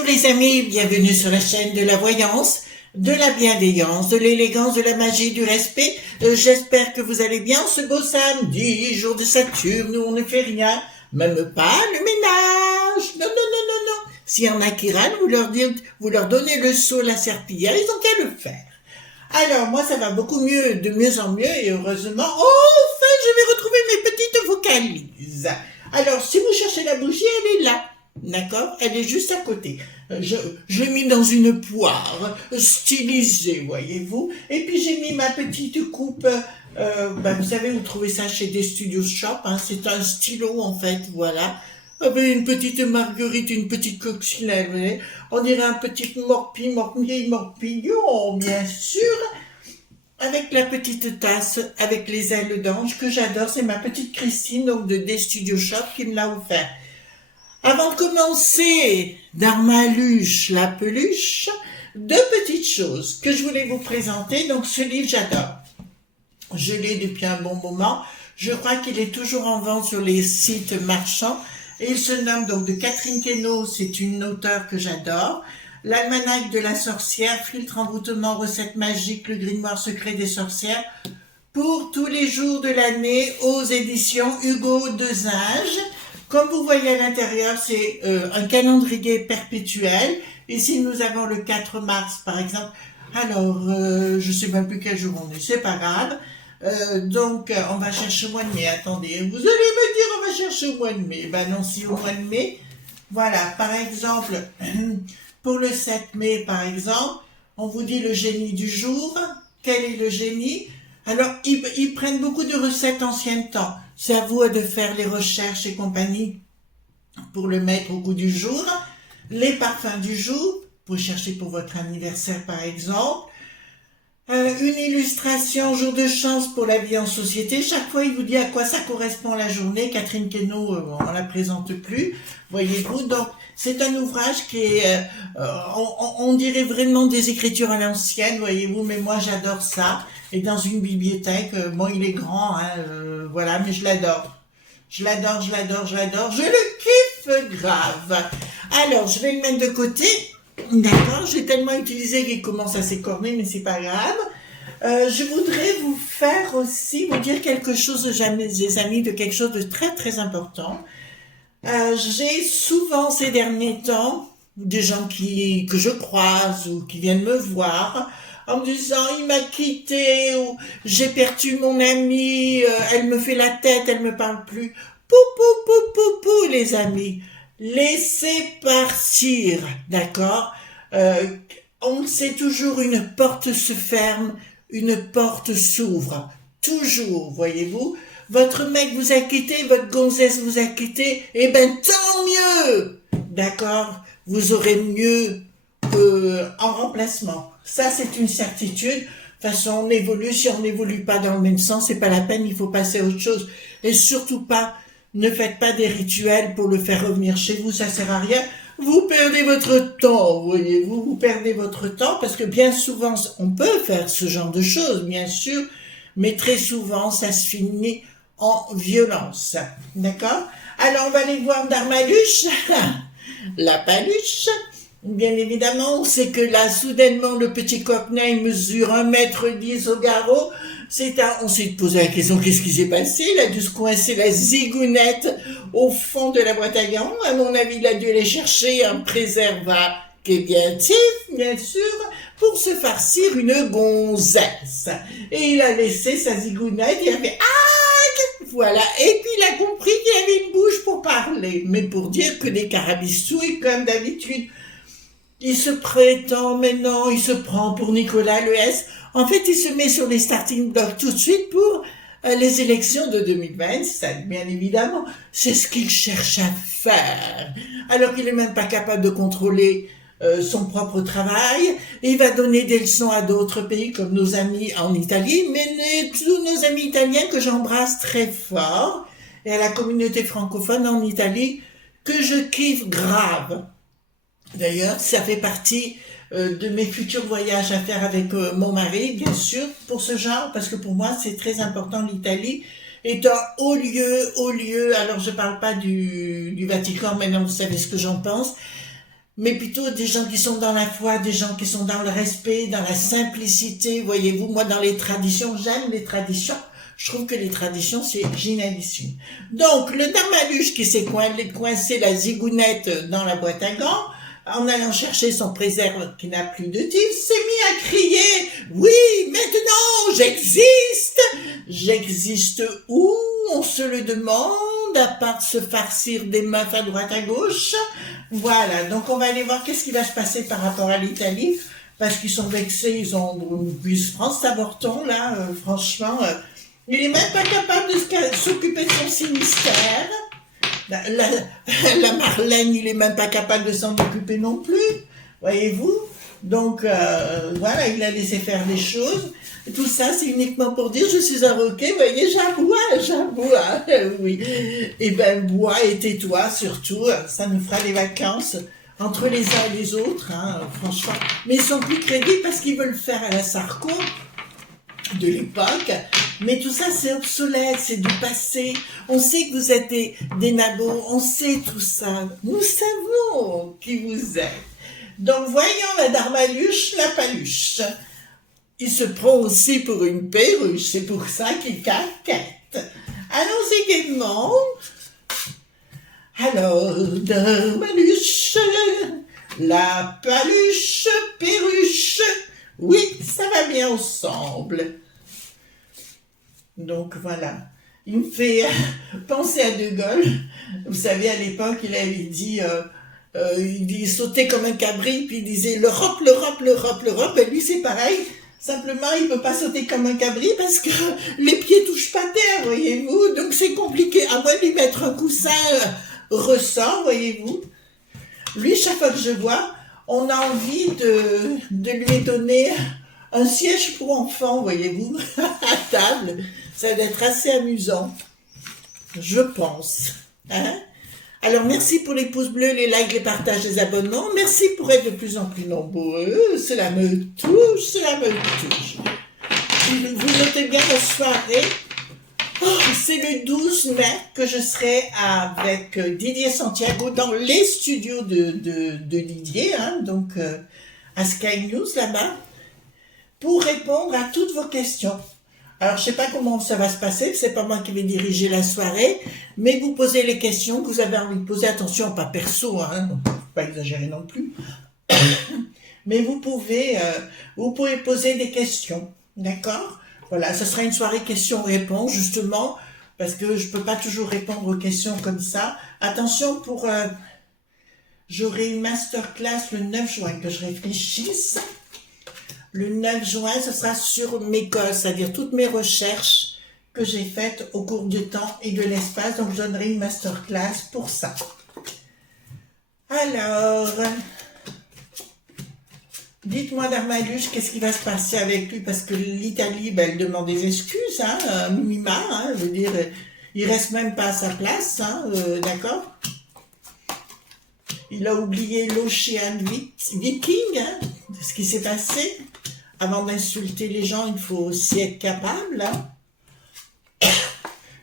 Bonjour les amis, bienvenue sur la chaîne de la voyance, de la bienveillance, de l'élégance, de la magie, du respect. J'espère que vous allez bien ce beau samedi, jour de Saturne, où on ne fait rien, même pas le ménage. Non, non, non, non, non. S'il y en a qui râlent, vous leur donnez le seau, la serpillière, ils ont qu'à le faire. Alors, moi, ça va beaucoup mieux, de mieux en mieux, et heureusement, enfin, je vais retrouver mes petites vocalises. Alors, si vous cherchez la bougie, elle est là. D'accord? Elle est juste à côté. Je l'ai mis dans une poire stylisée, voyez-vous. Et puis j'ai mis ma petite coupe. Vous savez, vous trouvez ça chez des studios shop. Hein, c'est un stylo en fait, voilà. Avec une petite marguerite, une petite coccinelle. Vous voyez. On dirait un petit morpillon, bien sûr. Avec la petite tasse, avec les ailes d'ange que j'adore. C'est ma petite Christine, donc des studios shop, qui me l'a offert. Avant de commencer, Darmaluche la peluche, deux petites choses que je voulais vous présenter. Donc ce livre, j'adore. Je l'ai depuis un bon moment. Je crois qu'il est toujours en vente sur les sites marchands. Et il se nomme donc de Catherine Queneau, c'est une auteure que j'adore. L'almanach de la sorcière, filtre, envoûtement, recettes magiques, le grimoire secret des sorcières. Pour tous les jours de l'année, aux éditions Hugo Dezinge. Comme vous voyez à l'intérieur, c'est un calendrier perpétuel. Ici, nous avons le 4 mars, par exemple. Alors, je sais même plus quel jour on est, c'est pas grave. On va chercher au mois de mai. Attendez, vous allez me dire, on va chercher au mois de mai. Ben non, si au mois de mai, voilà, par exemple, pour le 7 mai, par exemple, on vous dit le génie du jour. Quel est le génie? Alors, ils prennent beaucoup de recettes ancien temps. C'est à vous de faire les recherches et compagnie pour le mettre au goût du jour. Les parfums du jour, pour chercher pour votre anniversaire par exemple. Une illustration jour de chance pour la vie en société. Chaque fois, il vous dit à quoi ça correspond la journée. Catherine Queneau, on la présente plus, voyez-vous. Donc, c'est un ouvrage qui est, on dirait vraiment des écritures à l'ancienne, voyez-vous. Mais moi, j'adore ça. Et dans une bibliothèque, bon, il est grand, hein, voilà, mais je l'adore. Je l'adore, je l'adore, je l'adore. Je le kiffe grave. Alors, je vais le mettre de côté. D'accord, j'ai tellement utilisé qu'il commence à s'écorner, mais c'est pas grave. Je voudrais vous faire aussi, vous dire quelque chose, les amis, de quelque chose de très très important. J'ai souvent ces derniers temps des gens que je croise ou qui viennent me voir en me disant il m'a quitté ou j'ai perdu mon amie, elle me fait la tête, elle me parle plus. Pou pou pou pou pou les amis. Laissez partir, d'accord? On sait toujours une porte se ferme, une porte s'ouvre. Toujours, voyez-vous. Votre mec vous a quitté, votre gonzesse vous a quitté, eh ben tant mieux, d'accord? Vous aurez mieux en remplacement. Ça, c'est une certitude. De toute façon, on évolue. Si on n'évolue pas dans le même sens, c'est pas la peine. Il faut passer à autre chose. Et surtout pas, ne faites pas des rituels pour le faire revenir chez vous. Ça sert à rien. Vous perdez votre temps, voyez-vous. Vous perdez votre temps parce que bien souvent, on peut faire ce genre de choses, bien sûr. Mais très souvent, ça se finit en violence. D'accord? Alors, on va aller voir Darmaluche. La paluche. Bien évidemment, on sait que là, soudainement, le petit coquelin, il mesure 1,10 m au garrot. On s'est posé la question, qu'est-ce qui s'est passé? Il a dû se coincer la zigounette au fond de la boîte à gants. À mon avis, il a dû aller chercher un préservatif, bien sûr, pour se farcir une gonzesse. Et il a laissé sa zigounette, il a fait « Ah !» Voilà. Et puis, il a compris qu'il avait une bouche pour parler. Mais pour dire que des carabistouilles, comme d'habitude, il se prétend, mais non, il se prend pour Nicolas Le S. En fait, il se met sur les starting blocks tout de suite pour les élections de 2027, bien évidemment. C'est ce qu'il cherche à faire. Alors qu'il n'est même pas capable de contrôler son propre travail. Il va donner des leçons à d'autres pays comme nos amis en Italie, mais tous nos amis italiens que j'embrasse très fort, et à la communauté francophone en Italie que je kiffe grave. D'ailleurs, ça fait partie de mes futurs voyages à faire avec mon mari, bien sûr, pour ce genre, parce que pour moi, c'est très important. L'Italie est un haut lieu, alors je parle pas du Vatican, maintenant vous savez ce que j'en pense, mais plutôt des gens qui sont dans la foi, des gens qui sont dans le respect, dans la simplicité. Voyez-vous, moi dans les traditions, j'aime les traditions. Je trouve que les traditions, c'est génialissime. Donc, le Darmaluche qui s'est coincé la zigounette dans la boîte à gants, en allant chercher son préserve qui n'a plus de tige, s'est mis à crier « Oui, maintenant, j'existe !» J'existe où? On se le demande, à part se farcir des meufs à droite à gauche. Voilà, donc on va aller voir qu'est-ce qui va se passer par rapport à l'Italie, parce qu'ils sont vexés, ils ont bus France Avorton, là, franchement, il est même pas capable de s'occuper de son sinistère. La Marlène, il est même pas capable de s'en occuper non plus, voyez-vous. Donc, voilà, il a laissé faire les choses. Et tout ça, c'est uniquement pour dire, je suis un roquet, voyez, j'aboie, oui. Eh ben, bois et tais-toi, surtout, ça nous fera les vacances entre les uns et les autres, hein, franchement. Mais ils sont plus crédibles parce qu'ils veulent faire à la Sarko de l'époque, mais tout ça c'est obsolète, c'est du passé. On sait que vous êtes des nabos, on sait tout ça. Nous savons qui vous êtes. Donc voyons la Darmaluche, la paluche. Il se prend aussi pour une perruche, c'est pour ça qu'il caquette. Allons-y gaiement. Alors, Darmaluche, la paluche, perruche, oui, ça va bien ensemble. Donc voilà, il me fait penser à De Gaulle. Vous savez, à l'époque, il avait dit, il sautait comme un cabri, puis il disait l'Europe, l'Europe, l'Europe, l'Europe. Et lui, c'est pareil. Simplement, il peut pas sauter comme un cabri parce que les pieds touchent pas terre, voyez-vous. Donc c'est compliqué. À moins de lui mettre un coussin ressort, voyez-vous. Lui, chaque fois que je vois, on a envie de lui donner un siège pour enfants, voyez-vous, à table. Ça va être assez amusant, je pense. Hein? Alors, merci pour les pouces bleus, les likes, les partages, les abonnements. Merci pour être de plus en plus nombreux. Cela me touche, cela me touche. Vous notez bien la soirée. Oh, c'est le 12 mai que je serai avec Didier Santiago dans les studios de Didier, hein, donc à Sky News là-bas, pour répondre à toutes vos questions. Alors, je sais pas comment ça va se passer, c'est pas moi qui vais diriger la soirée, mais vous posez les questions que vous avez envie de poser. Attention, pas perso, hein, faut pas exagérer non plus. Mais vous pouvez poser des questions, d'accord? Voilà, ce sera une soirée questions-réponses, justement, parce que je peux pas toujours répondre aux questions comme ça. Attention j'aurai une masterclass le 9 juin, que je réfléchisse. Le 9 juin, ce sera sur mes causes, c'est-à-dire toutes mes recherches que j'ai faites au cours du temps et de l'espace. Donc, je donnerai une masterclass pour ça. Alors, dites-moi, Darmaluche, qu'est-ce qui va se passer avec lui? Parce que l'Italie, elle demande des excuses, hein, minima, hein, je veux dire, il reste même pas à sa place, hein, d'accord? Il a oublié l'Ocean Viking, hein, de ce qui s'est passé. Avant d'insulter les gens, il faut aussi être capable. Hein.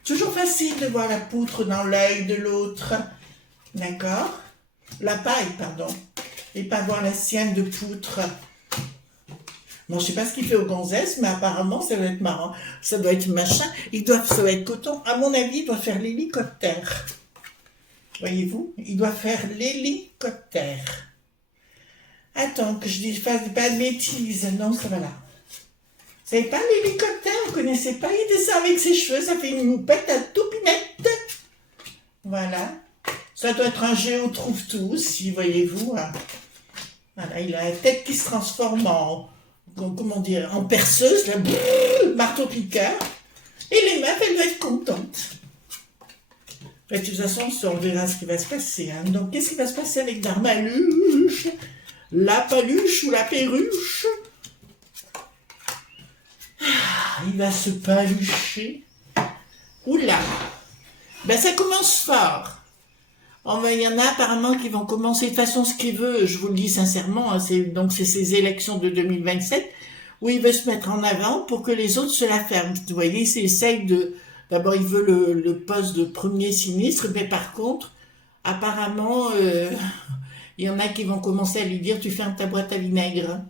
Toujours facile de voir la poutre dans l'œil de l'autre. D'accord? La paille, pardon. Et pas voir la sienne de poutre. Bon, je sais pas ce qu'il fait aux gonzesses, mais apparemment, ça doit être marrant. Ça doit être machin. Ça doit être coton. À mon avis, il doit faire l'hélicoptère. Voyez-vous? Il doit faire l'hélicoptère. Attends, que je ne fasse pas de bêtises. Non, ça va là. Vous savez pas l'hélicoptère? Vous connaissez pas? Il descend avec ses cheveux, ça fait une moupette à toupinette. Voilà. Ça doit être un géo trouve-tout aussi, voyez-vous. Hein. Voilà, il a la tête qui se transforme en, comment dire, en perceuse, là, marteau-piqueur. Et les meufs, elles doivent être contentes. De toute façon, on verra ce qui va se passer. Hein. Donc, qu'est-ce qui va se passer avec Darmaluche? La paluche ou la perruche? Il va se palucher. Oula! Ben, ça commence fort. Il y en a apparemment qui vont commencer. De toute façon, ce qu'il veut, je vous le dis sincèrement, hein, c'est ces élections de 2027 où il veut se mettre en avant pour que les autres se la ferment. Vous voyez, il essaye d'abord, il veut le poste de premier ministre, mais par contre, apparemment, Il y en a qui vont commencer à lui dire, tu fermes ta boîte à vinaigre.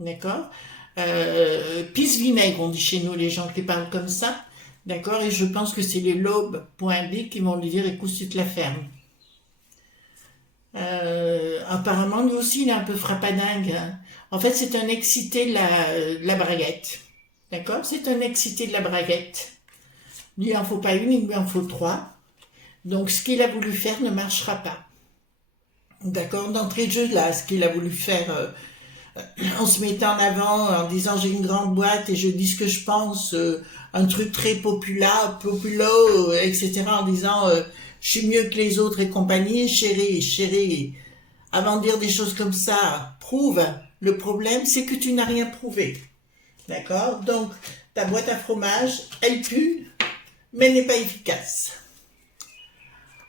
D'accord? Pisse vinaigre, on dit chez nous, les gens qui parlent comme ça. D'accord? Et je pense que c'est les lobes.b qui vont lui dire, écoute, tu te la fermes. Apparemment, lui aussi, il est un peu frappadingue, hein. En fait, c'est un excité de la braguette. D'accord? C'est un excité de la braguette. Il lui en faut pas une, il lui en faut trois. Donc, ce qu'il a voulu faire ne marchera pas. D'accord? D'entrée de jeu, là, ce qu'il a voulu faire en se mettant en avant, en disant j'ai une grande boîte et je dis ce que je pense, un truc très populaire, etc. En disant je suis mieux que les autres et compagnie, chérie, avant de dire des choses comme ça, prouve. Le problème, c'est que tu n'as rien prouvé. D'accord? Donc, ta boîte à fromage, elle pue, mais n'est pas efficace.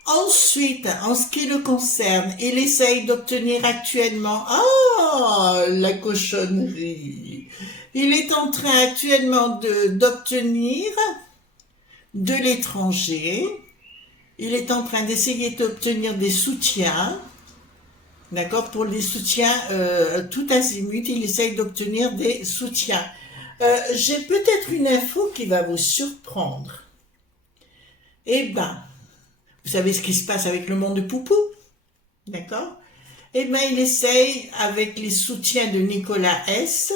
Ensuite, en ce qui le concerne, il essaye d'obtenir actuellement... Ah, la cochonnerie. Il est en train actuellement d'obtenir de l'étranger. Il est en train d'essayer d'obtenir des soutiens. D'accord? Pour les soutiens tout azimut, il essaye d'obtenir des soutiens. J'ai peut-être une info qui va vous surprendre. Eh ben... Vous savez ce qui se passe avec le monde de Poupou, d'accord? Eh bien, il essaye, avec les soutiens de Nicolas S.,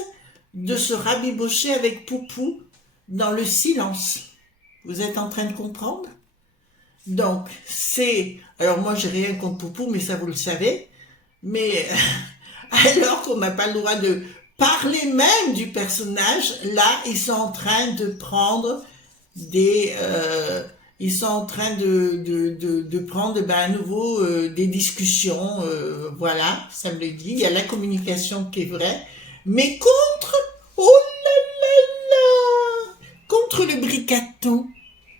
de se rabibocher avec Poupou dans le silence. Vous êtes en train de comprendre? Donc, c'est... Alors moi, j'ai rien contre Poupou, mais ça, vous le savez. Mais alors qu'on n'a pas le droit de parler même du personnage, là, ils sont en train de prendre des... ils sont en train de prendre à nouveau des discussions, voilà, ça me le dit. Il y a la communication qui est vraie, mais contre, oh là là là, contre le bricaton,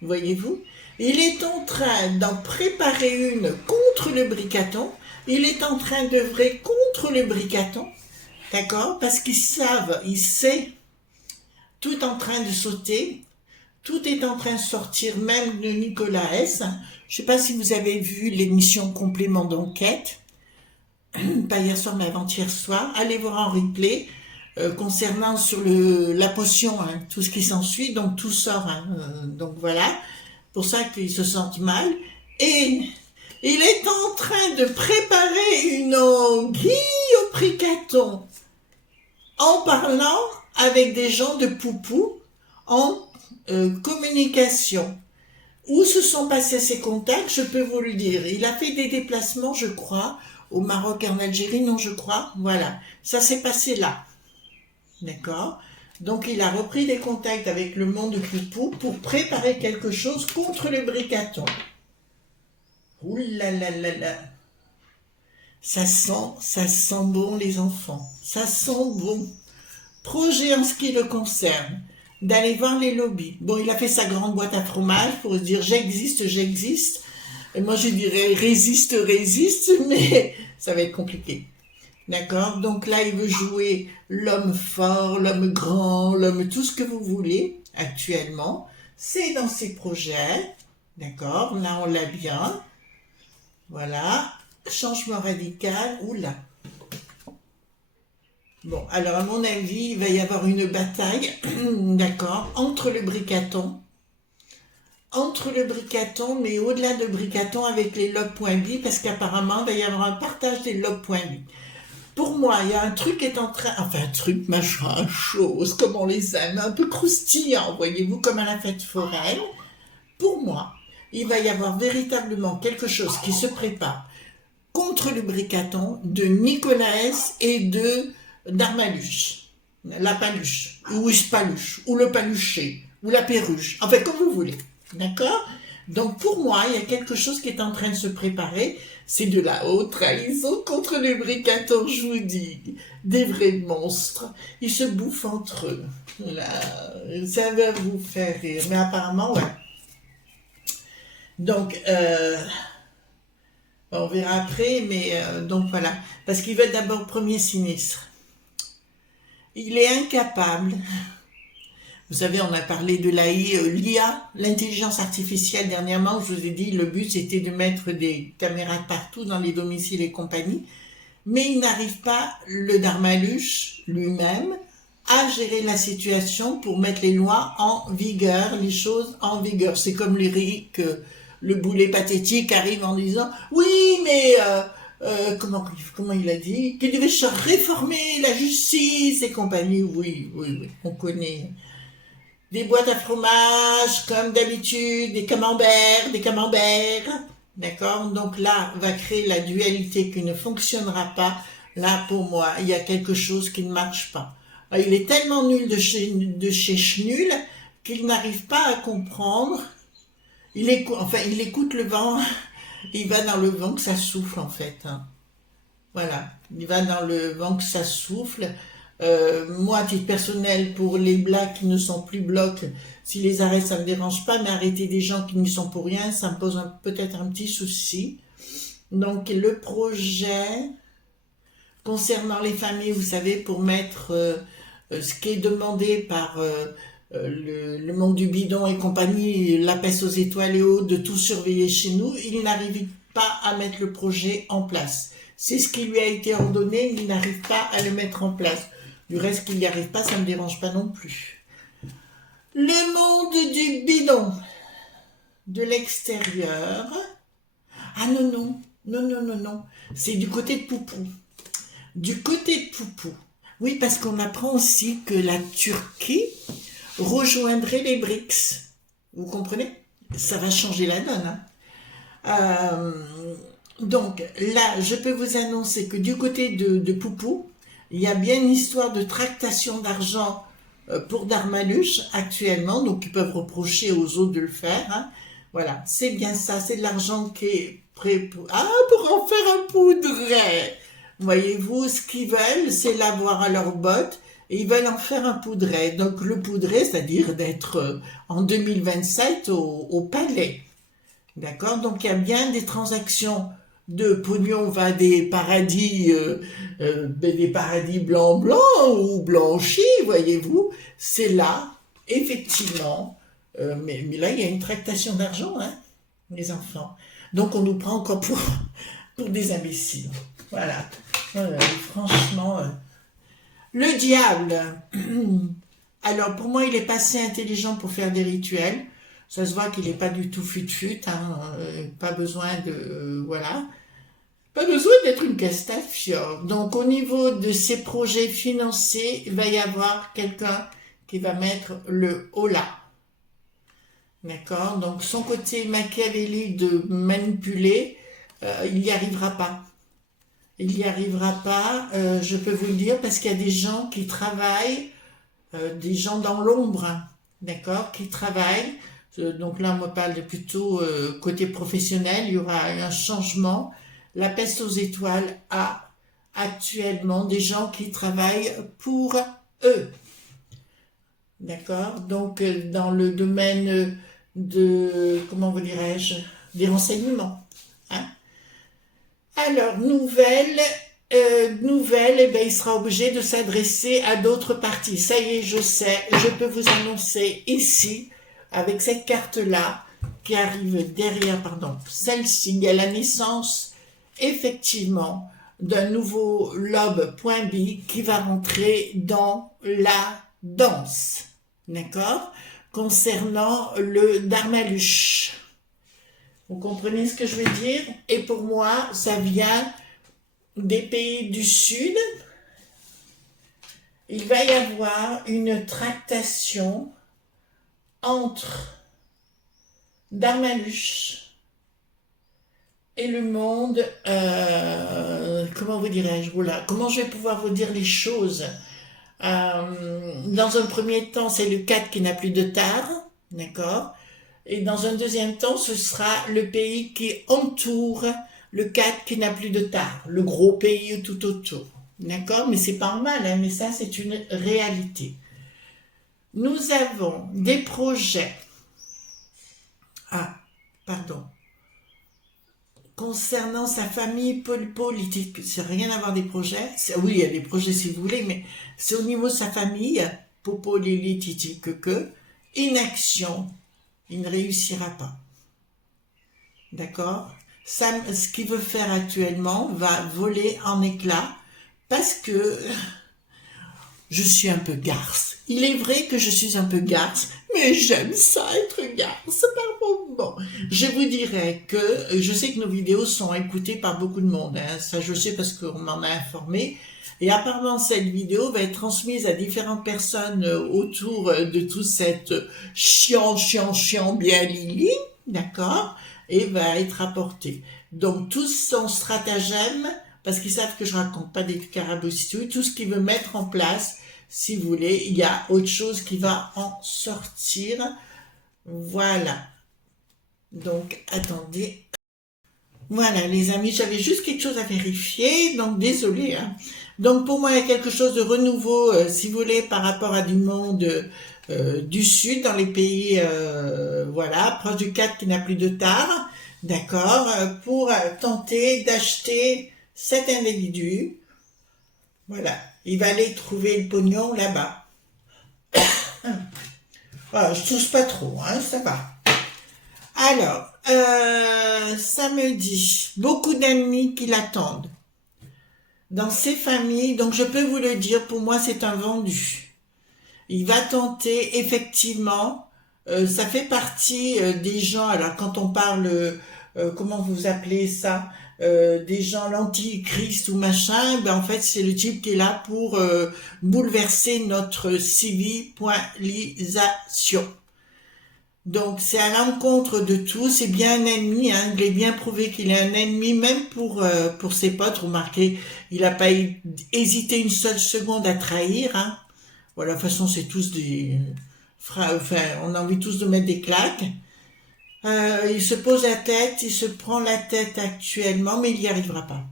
voyez-vous. Il est en train d'en préparer une contre le bricaton, il est en train d'œuvrer contre le bricaton, d'accord, parce qu'ils savent, il sait, tout est en train de sauter. Tout est en train de sortir, même de Nicolas S. Je ne sais pas si vous avez vu l'émission Complément d'enquête, pas hier soir mais avant-hier soir. Allez voir en replay concernant sur la potion, hein, tout ce qui s'ensuit. Donc tout sort. Hein, donc voilà, pour ça qu'ils se sentent mal. Et il est en train de préparer une anguille au bricaton en parlant avec des gens de Poupou en communication. Où se sont passés ses contacts, je peux vous le dire. Il a fait des déplacements, je crois, au Maroc et en Algérie, non, je crois. Voilà, ça s'est passé là. D'accord? Donc, il a repris des contacts avec le monde de Poupou pour préparer quelque chose contre le bricaton. Ouh là là là là. Ça sent bon, les enfants. Ça sent bon. Projet en ce qui le concerne. D'aller voir les lobbies. Bon, il a fait sa grande boîte à fromage pour se dire j'existe. Et moi je dirais résiste, mais ça va être compliqué. D'accord? Donc là, il veut jouer l'homme fort, l'homme grand, l'homme tout ce que vous voulez actuellement. C'est dans ses projets. D'accord? Là, on l'a bien. Voilà. Changement radical. Oula. Bon, alors à mon avis, il va y avoir une bataille, d'accord, entre le bricaton, mais au-delà de bricaton avec les lobes.b, parce qu'apparemment, il va y avoir un partage des lobes.b. Pour moi, il y a un truc qui est en train, enfin un truc, machin, chose, comme on les aime, un peu croustillant, voyez-vous, comme à la fête foraine. Pour moi, il va y avoir véritablement quelque chose qui se prépare contre le bricaton de Nicolas S. et de Darmaluche, la paluche, ou Ispaluche, ou le paluché, ou la perruche, enfin comme vous voulez, d'accord? Donc pour moi, il y a quelque chose qui est en train de se préparer, c'est de la haute trahison contre le bricaton, je vous dis, des vrais monstres, ils se bouffent entre eux, là, ça va vous faire rire, mais apparemment, ouais. Donc, on verra après, mais donc voilà, parce qu'il veut être d'abord premier sinistre. Il est incapable. Vous savez, on a parlé de l'IA, l'intelligence artificielle dernièrement. Je vous ai dit, le but c'était de mettre des caméras partout dans les domiciles et compagnie. mais il n'arrive pas, le Darmaluche lui-même, à gérer la situation pour mettre les lois en vigueur, les choses en vigueur. C'est comme l'Éric, le boulet pathétique arrive en disant « Oui, mais comment il a dit qu'il devait réformer la justice et compagnie. » Oui, on connaît. Des boîtes à fromage, comme d'habitude, des camemberts. D'accord? Donc là, va créer la dualité qui ne fonctionnera pas. Là, pour moi, il y a quelque chose qui ne marche pas. Il est tellement nul de chez Schnul qu'il n'arrive pas à comprendre. Il écoute le vent. Il va dans le vent que ça souffle, en fait. Hein. Voilà. Il va dans le vent que ça souffle. Moi, à titre personnel, pour les blagues qui ne sont plus blocs, si les arrêts, ça me dérange pas, mais arrêter des gens qui n'y sont pour rien, ça me pose peut-être un petit souci. Donc, le projet concernant les familles, vous savez, pour mettre ce qui est demandé par le monde du bidon et compagnie, la peste aux étoiles et autres, de tout surveiller chez nous, il n'arrive pas à mettre le projet en place. C'est ce qui lui a été ordonné, il n'arrive pas à le mettre en place. Du reste, qu'il n'y arrive pas, ça ne me dérange pas non plus. Le monde du bidon, de l'extérieur. Ah non. C'est du côté de Poupou. Du côté de Poupou. Oui, parce qu'on apprend aussi que la Turquie rejoindrait les BRICS. Vous comprenez? Ça va changer la donne. Hein. Donc là, je peux vous annoncer que du côté de Poupou, il y a bien une histoire de tractation d'argent pour Darmaluche actuellement, donc ils peuvent reprocher aux autres de le faire. Hein. Voilà, c'est bien ça, c'est de l'argent qui est prêt pour en faire un poudret. Voyez-vous, ce qu'ils veulent, c'est l'avoir à leur botte et ils veulent en faire un poudret. Donc le poudret, c'est-à-dire d'être en 2027 au palais. D'accord? Donc il y a bien des transactions de pognon va des paradis blancs ou blanchis, voyez-vous, c'est là, effectivement, mais là, il y a une tractation d'argent, hein, les enfants. Donc, on nous prend encore pour des imbéciles. Voilà. Franchement, le diable. Alors, pour moi, il est pas assez intelligent pour faire des rituels. Ça se voit qu'il n'est pas du tout fut-fut, hein, pas besoin de... voilà. Pas besoin d'être une Castafiore. Donc, au niveau de ces projets financés, il va y avoir quelqu'un qui va mettre le holà. D'accord? Donc, son côté machiavélique de manipuler, il n'y arrivera pas. Il n'y arrivera pas, je peux vous le dire, parce qu'il y a des gens qui travaillent, des gens dans l'ombre, hein, d'accord, qui travaillent. Donc là, on me parle de plutôt côté professionnel, il y aura un changement. La peste aux étoiles a actuellement des gens qui travaillent pour eux. D'accord? Donc, dans le domaine de, comment vous dirais-je, des renseignements. Hein? Alors, nouvelle, eh ben, il sera obligé de s'adresser à d'autres parties. Ça y est, je sais, je peux vous annoncer ici, avec cette carte-là, qui arrive derrière, pardon, celle-ci, il y a la naissance effectivement d'un nouveau lobe.b qui va rentrer dans la danse, d'accord, concernant le Darmaluche. Vous comprenez ce que je veux dire? Et pour moi, ça vient des pays du Sud. Il va y avoir une tractation entre Darmaluche et le monde, comment vous dirais-je, voilà, comment je vais pouvoir vous dire les choses. Dans un premier temps, c'est le 4 qui n'a plus de tare, d'accord, et dans un deuxième temps, ce sera le pays qui entoure le 4 qui n'a plus de tare, le gros pays tout autour, d'accord, mais c'est pas mal, hein, mais ça c'est une réalité. Nous avons des projets, concernant sa famille politique, c'est rien à voir des projets. Oui, il y a des projets si vous voulez, mais c'est au niveau de sa famille, popo, lili, titi, inaction, il ne réussira pas. D'accord? ce qu'il veut faire actuellement va voler en éclats parce que je suis un peu garce. Il est vrai que je suis un peu garce, mais j'aime ça être garce par moment. Je vous dirais que je sais que nos vidéos sont écoutées par beaucoup de monde, hein. Ça je sais parce qu'on m'en a informé. Et apparemment cette vidéo va être transmise à différentes personnes autour de tout cette chiant bien Lily, d'accord, et va être apportée. Donc tout son stratagème, parce qu'ils savent que je raconte pas des carabistouilles, tout ce qu'il veut mettre en place, si vous voulez, il y a autre chose qui va en sortir. Voilà. Donc, attendez. Voilà, les amis, j'avais juste quelque chose à vérifier, donc désolé, hein. Donc, pour moi, il y a quelque chose de renouveau, si vous voulez, par rapport à du monde du Sud, dans les pays, voilà, proche du 4 qui n'a plus de tard, d'accord, pour tenter d'acheter cet individu. Voilà, il va aller trouver le pognon là-bas. Voilà, je tousse pas trop, hein, ça va. Alors, ça me dit beaucoup d'ennemis qui l'attendent dans ses familles, donc je peux vous le dire, pour moi c'est un vendu. Il va tenter effectivement, ça fait partie des gens, alors quand on parle, comment vous appelez ça, des gens l'antichrist ou machin, ben en fait c'est le type qui est là pour bouleverser notre civilisation. Donc c'est à l'encontre de tout, c'est bien un ennemi, hein, il est bien prouvé qu'il est un ennemi, même pour ses potes, remarquez, il n'a pas hésité une seule seconde à trahir, hein. Voilà, de toute façon c'est tous des... Enfin, on a envie tous de mettre des claques. Il se pose la tête, il se prend la tête actuellement, mais il n'y arrivera pas.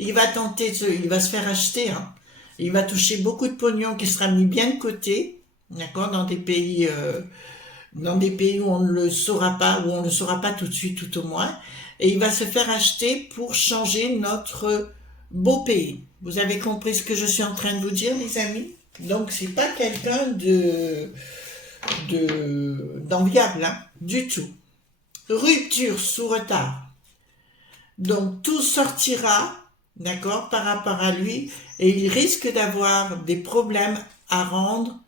Il va tenter, il va se faire acheter, hein. Il va toucher beaucoup de pognon qui sera mis bien de côté, d'accord, dans des pays où on ne le saura pas, où on ne le saura pas tout de suite, tout au moins. Et il va se faire acheter pour changer notre beau pays. Vous avez compris ce que je suis en train de vous dire, les amis? Donc, c'est pas quelqu'un d'enviable, hein, du tout. Rupture sous retard. Donc tout sortira, d'accord, par rapport à lui, et il risque d'avoir des problèmes à rendre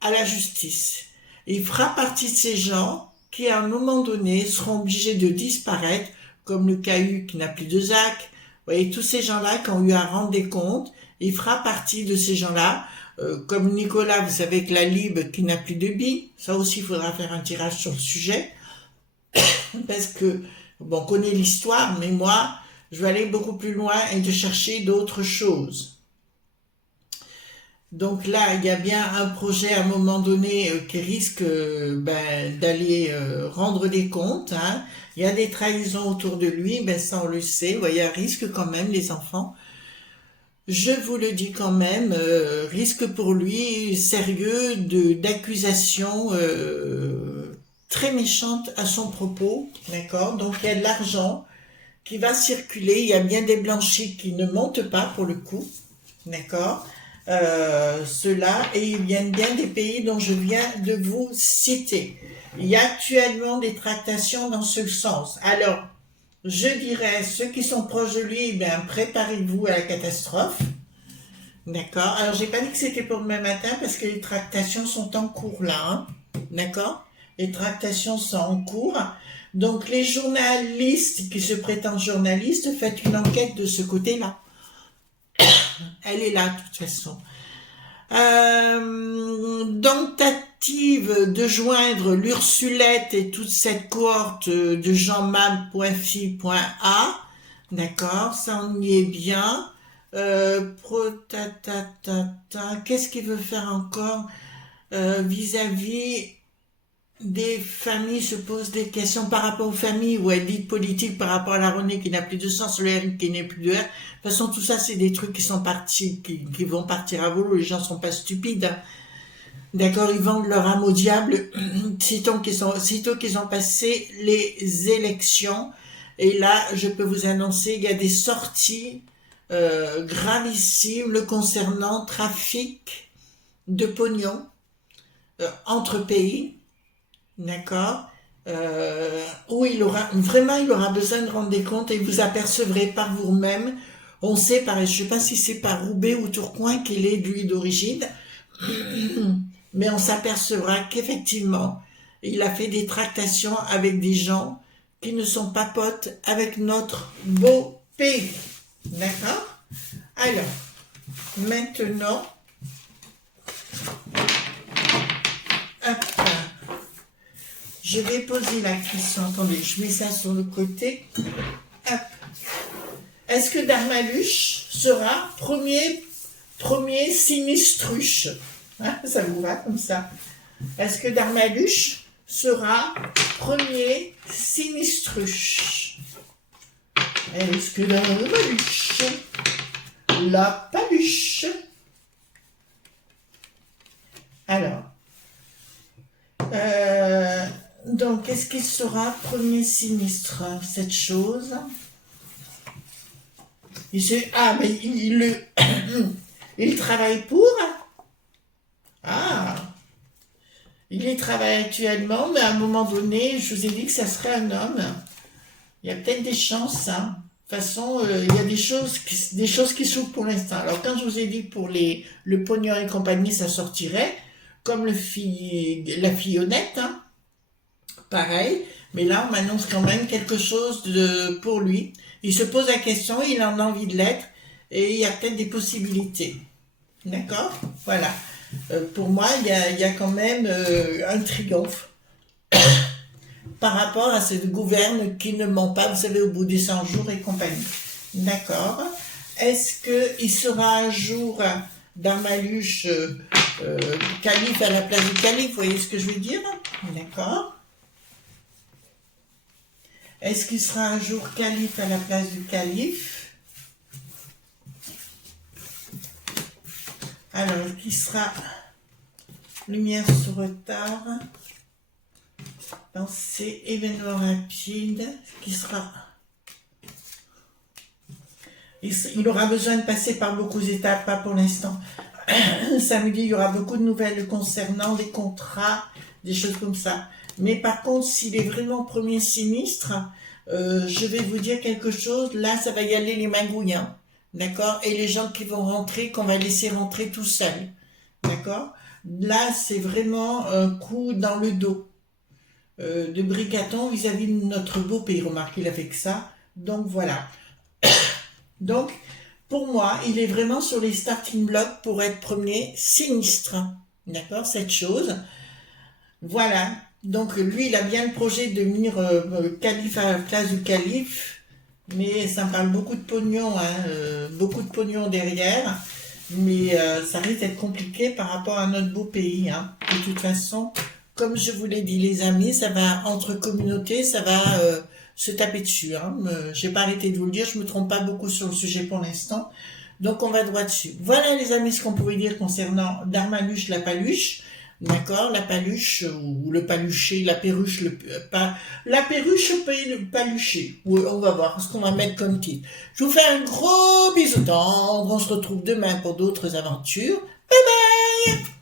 à la justice. Il fera partie de ces gens qui, à un moment donné, seront obligés de disparaître, comme le Cahu qui n'a plus de Zach. Vous voyez, tous ces gens-là qui ont eu à rendre des comptes, il fera partie de ces gens-là. Comme Nicolas, vous savez que la Lib qui n'a plus de billes, ça aussi il faudra faire un tirage sur le sujet, parce que, bon, on connaît l'histoire, mais moi, je vais aller beaucoup plus loin et de chercher d'autres choses. Donc là, il y a bien un projet à un moment donné qui risque d'aller rendre des comptes, hein. Il y a des trahisons autour de lui, ben ça on le sait, vous voyez, un risque quand même, les enfants. Je vous le dis quand même, risque pour lui sérieux d'accusations très méchantes à son propos, d'accord? Donc il y a de l'argent qui va circuler, il y a bien des blanchis qui ne montent pas pour le coup, d'accord? Ceux-là, et ils viennent bien des pays dont je viens de vous citer. Il y a actuellement des tractations dans ce sens. Alors, je dirais, ceux qui sont proches de lui, ben, préparez-vous à la catastrophe. D'accord. Alors, j'ai pas dit que c'était pour demain matin parce que les tractations sont en cours là, hein. D'accord. Les tractations sont en cours. Donc, les journalistes qui se prétendent journalistes, faites une enquête de ce côté-là. Elle est là, de toute façon. Tentative de joindre l'Ursulette et toute cette cohorte de Jean-Mam.fi.a. D'accord, ça on y est bien. Qu'est-ce qu'il veut faire encore vis-à-vis des familles, se pose des questions par rapport aux familles, ou elle dit politique par rapport à la René qui n'a plus de sens, le R qui n'est plus de R. De toute façon, tout ça, c'est des trucs qui sont partis, qui vont partir à volo. Les gens sont pas stupides, hein. D'accord, ils vendent leur âme au diable sitôt qu'ils ont passé les élections. Et là, je peux vous annoncer, il y a des sorties gravissimes le concernant trafic de pognon entre pays. D'accord. où il aura besoin de rendre des comptes et vous apercevrez par vous-même. On sait, je sais pas si c'est par Roubaix ou Tourcoing qu'il est lui d'origine, mais on s'apercevra qu'effectivement, il a fait des tractations avec des gens qui ne sont pas potes avec notre beau pays. D'accord? Alors, maintenant, hop, je vais poser la question. Attendez, je mets ça sur le côté. Hop. Est-ce que Darmaluche sera premier sinistruche? Hein, ça vous va comme ça? Est-ce que Darmaluche sera premier sinistruche? Est-ce que Darmaluche, la paluche? Alors, donc, est-ce qu'il sera premier sinistre, cette chose? Mais il travaille pour? Ah, il y travaille actuellement, mais à un moment donné, je vous ai dit que ça serait un homme. Il y a peut-être des chances, hein. De toute façon, il y a des choses qui s'ouvrent pour l'instant. Alors, quand je vous ai dit que pour le pognon et compagnie, ça sortirait, comme la fillonnette, hein, pareil. Mais là, on m'annonce quand même quelque chose pour lui. Il se pose la question, il en a envie de l'être, et il y a peut-être des possibilités. D'accord? Voilà. Pour moi, il y a quand même un triomphe par rapport à cette gouverne qui ne ment pas, vous savez, au bout des 100 jours et compagnie. D'accord? Est-ce qu'il sera un jour Darmaluche calife à la place du calife? Vous voyez ce que je veux dire? D'accord? Est-ce qu'il sera un jour calife à la place du calife? Alors, qui sera lumière sur retard? Pensée, événement rapide, qui sera... Il aura besoin de passer par beaucoup d'étapes, pas pour l'instant. Samedi, il y aura beaucoup de nouvelles concernant des contrats, des choses comme ça. Mais par contre, s'il est vraiment premier sinistre, je vais vous dire quelque chose. Là, ça va y aller les magouilles, hein, d'accord? Et les gens qui vont rentrer, qu'on va laisser rentrer tout seuls, d'accord? Là, c'est vraiment un coup dans le dos de Bricaton vis-à-vis de notre beau pays. Remarquez, il a fait que ça. Donc, voilà. Donc, pour moi, il est vraiment sur les starting blocks pour être premier sinistre. D'accord? Cette chose. Voilà. Donc, lui, il a bien le projet de devenir calife à la place du calife. Mais ça me parle beaucoup de pognon, hein, beaucoup de pognon derrière. Mais ça risque d'être compliqué par rapport à notre beau pays. Hein. De toute façon, comme je vous l'ai dit, les amis, ça va, entre communautés, ça va se taper dessus. Hein. J'ai pas arrêté de vous le dire, je me trompe pas beaucoup sur le sujet pour l'instant. Donc, on va droit dessus. Voilà, les amis, ce qu'on pouvait dire concernant Darmaluche, la paluche. D'accord, la paluche ou le paluché, la perruche, la perruche le paluché. Oui, on va voir ce qu'on va mettre comme titre. Je vous fais un gros bisou tendre. On se retrouve demain pour d'autres aventures. Bye bye!